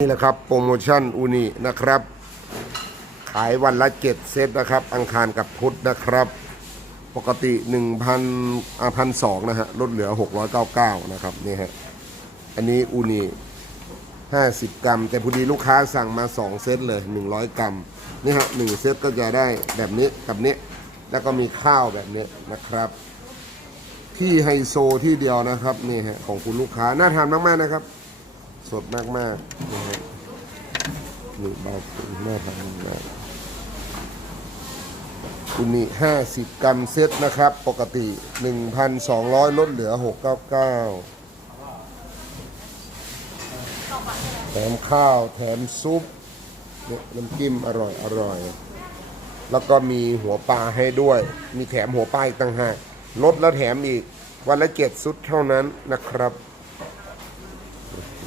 นี่แหละครับโปรโมชั่นอูนินะครับ ขายวันละเจ็ดเซตนะครับ อังคารกับพุธนะครับ ปกติ1,000อ่าพันสองนะฮะลดเหลือ699นะครับนี่ฮะอันนี้อูนิ50กรัม แต่พอดีลูกค้าสั่งมา2เซตเลย100กรัมนี่ฮะหนึ่งเซตก็จะได้แบบนี้กับนี้ แล้วก็มีข้าวแบบนี้นะครับ ที่ไฮโซที่เดียวนะครับนี่ฮะของคุณลูกค้าน่าทานมากๆนะครับ สดมากมากๆนะฮะนี่เบาถึงน่าทานมากคุณนี่ห้าสิบกรัมเซตนะครับ ปกติหนึ่งพันสองร้อยลดเหลือหกเก้าเก้าแถมข้าวแถมซุปน้ำจิ้มอร่อยอร่อย แล้วก็มีหัวปลาให้ด้วย มีแถมหัวปลาอีกต่างหากลดแล้วแถมอีก วันละเจ็ดซุดเท่านั้นนะครับ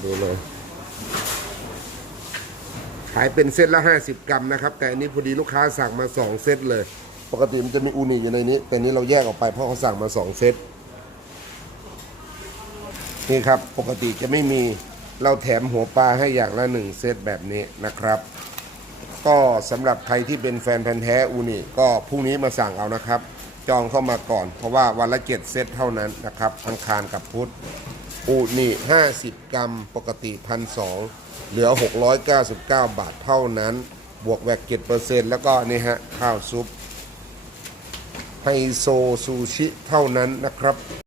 ดูเลย ขายเป็นเซตละ50กรัมนะครับ แต่อันนี้พอดีลูกค้าสั่งมา2เซตเลย ปกติมันจะมีอูนิอยู่ในนี้ แต่นี้เราแยกออกไปเพราะเขาสั่งมา2เซตนี่ครับ ปกติจะไม่มีเราแถมหัวปลาให้อย่างละ1เซตแบบนี้นะครับ ก็สำหรับใครที่เป็นแฟนพันธ์แท้อูนิก็พรุ่งนี้มาสั่งเอานะครับ จองเข้ามาก่อน เพราะว่าวันละ7เซตเท่านั้นนะครับอังคารกับพุธ อูนี่50 กรัมปกติพันสเหลือ 699 บาทเท่านั้น บวกแวกเก็ตเปอร์เซ็นต์แล้วก็นี่ฮะ ข้าวซุปไฮโซซูชิเท่านั้นนะครับ